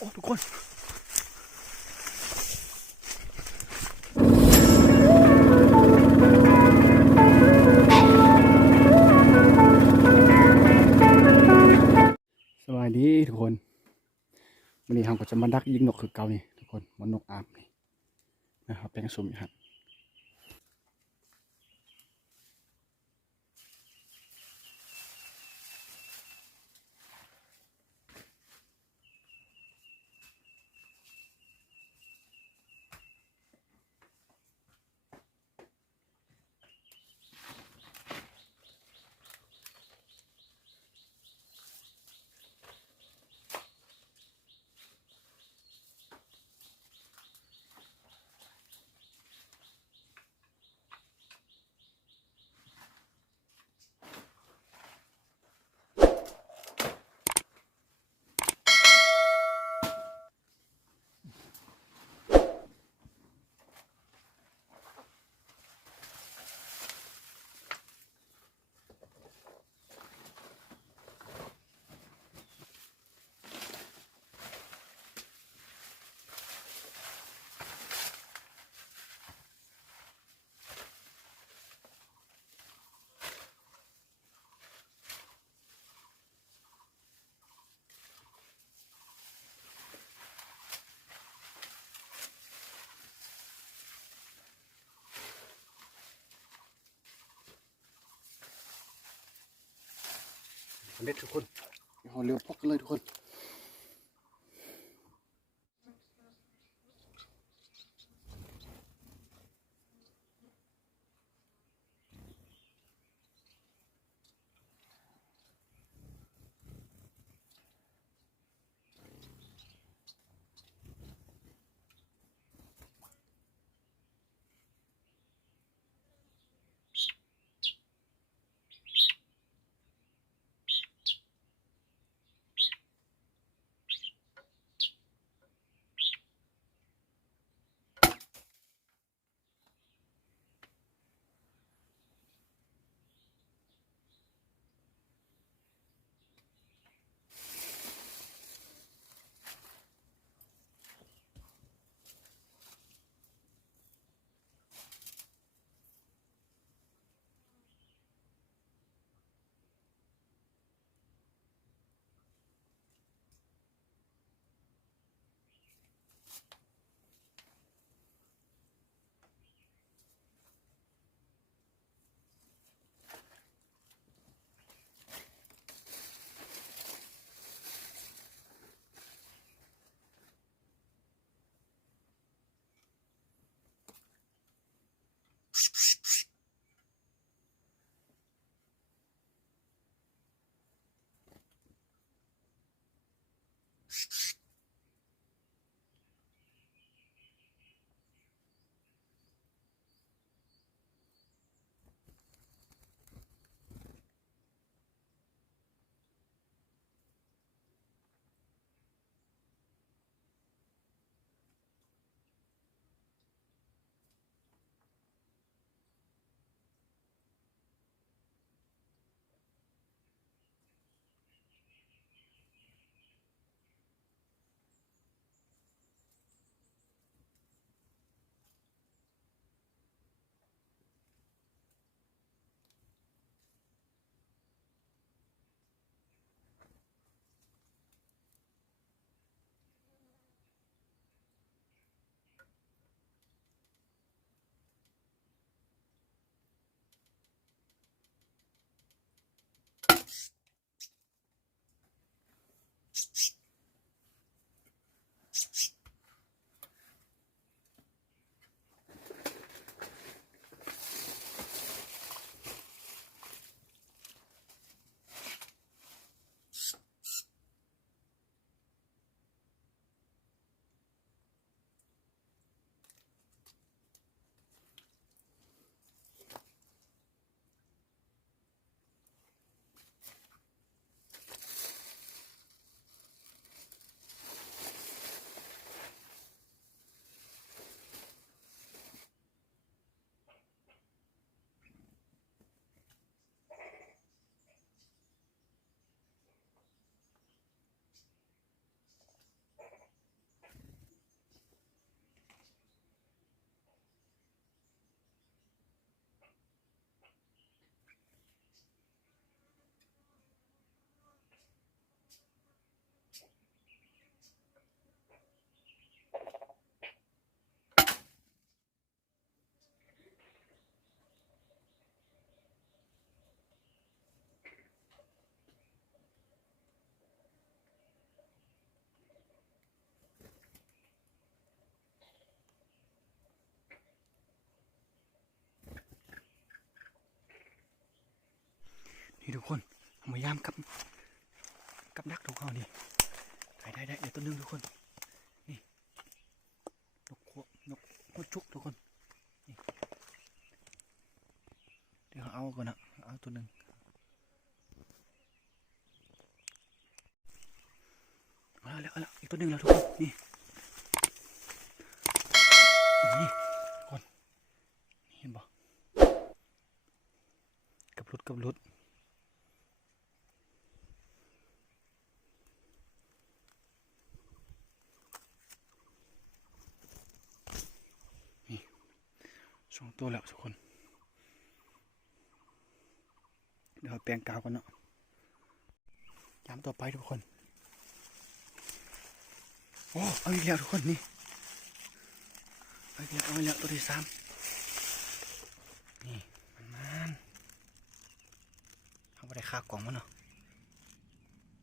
อ้ทุกคนสวัสดีทุกคนวันนี้เราก็จะมาดักยิงนกคือเก่านี่ทุกคนมันนกอาบนี่นะครับแปลงสุ่มอยู่ครับ เล็ดทุกคนเราเร็วพกกันเลยทุกคน นี่ทุกคนพยายามกับดักถูกเขานี่ได้เดี๋ยวตัวนึงทุกคนนี่นกหัวจุกทุกคนนี่เดี๋ยวเอาก่อนนะเอาตัวนึงเอาแล้วอีกตัวนึงแล้วทุกคนนี่คนเห็นบ่กับรุดสองตัวแล้วทุกคนเดี๋ยวแปลงกาวกันเนาะย้ำต่อไปทุกคนโอ้เอาอีกแล้วทุกคนนี่เอาอีกแล้วตัวที่3นี่มันเอาไปได้ค่ากล่องมันเนาะ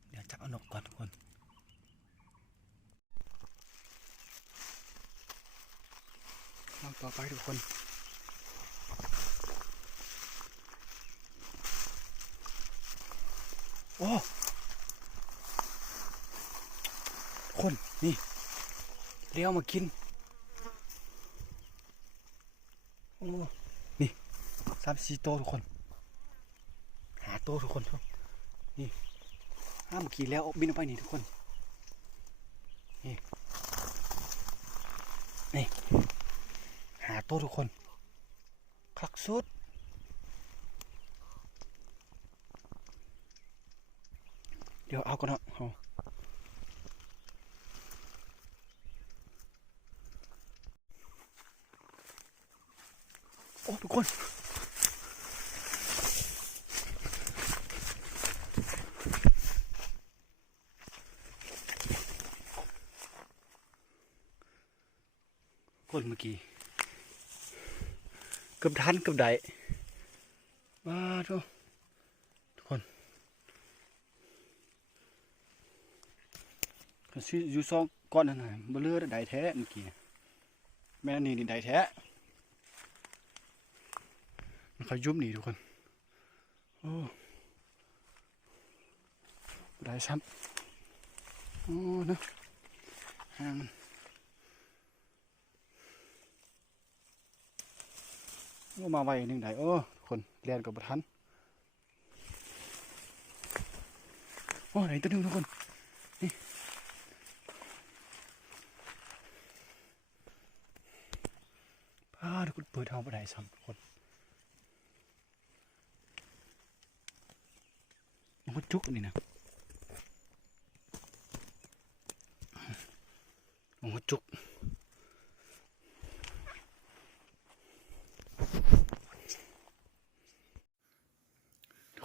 เดี๋ยวจับเอานกก่อนทุกคนลองต่อไปทุกคนโอ้คนนี่เลี้ยวมากินโอ้นี่3-4ตัวทุกคนหาตัวทุกคนนี่เมื่อกี้แล้วบินออกไปนี่ทุกคนนี่หาตัวทุกคนคลักสุดเดี๋ยวเอาก่อนเนาะโอ้ทุกคนเมื่อกี้เกือบทันเกือบได้มาทุกคนซื้อยูซองก้อนนั่นน่ะเบลเลอร์ได้แท้เมื่อกี้แม่นี่ได้แท้มันเขายุบหนีทุกคนโอ้ได้ซ้ำโอ้เนาะห่างมันโอ้มาไวหนึ่งได้โอ้คนเรียนกับประทันโอ้ไหนตัวหนึ่งทุกคนนี่ทุกคนเปิดเอาไปได้ซ้ำทุกคนมันจุกนี่นะมันจุก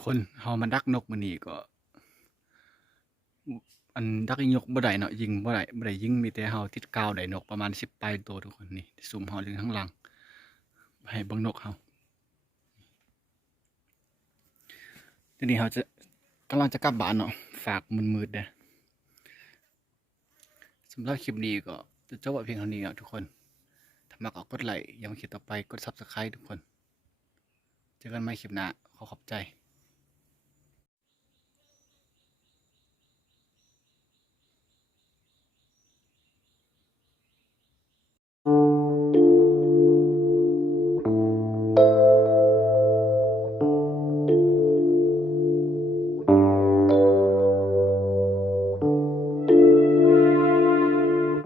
คนเฮามาดักนกมันนี่ก็อันดักยิงนกบ่ได้เนาะยิงบ่ได้ยิงมีแต่เฮาติดกาวได้นกประมาณ10ปลายตัวทุกคนนี่ซุ่มเฮาดึงข้างหลังให้เบิ่งนกเฮาเดี๋ยวนี้เฮาจะกำลังจะกลับบ้านเนาะฝากมืดๆเด้อสำหรับคลิปนี้ก็จะจบเพียงเท่านี้เนาะทุกคนถ้ามักก็กดไลค์ยังคลิปต่อไปกด Subscribe ทุกคนเจอกันใหม่คลิปหน้าขอบใจ